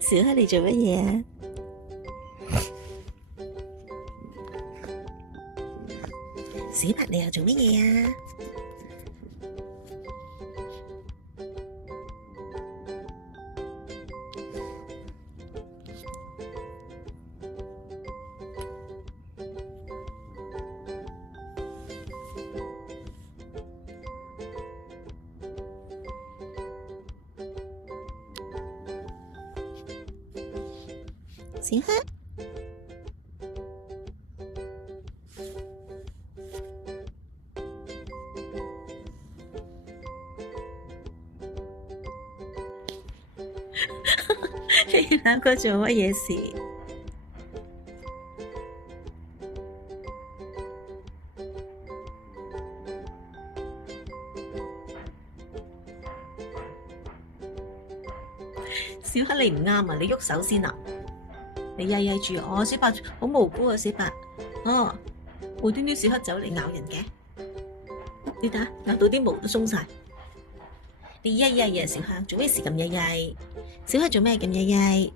小黑你做乜嘢啊？小白你又做乜嘢啊？小黑，你哋兩個做乜嘢事？小黑你唔啱啊！你喐手先啊！你曳曳住我，小白好無辜啊！小白，哦，無端端小黑走嚟咬人嘅，你睇下咬到啲毛都鬆晒。你曳曳啊！小黑做咩事咁曳曳？小黑做咩咁曳曳？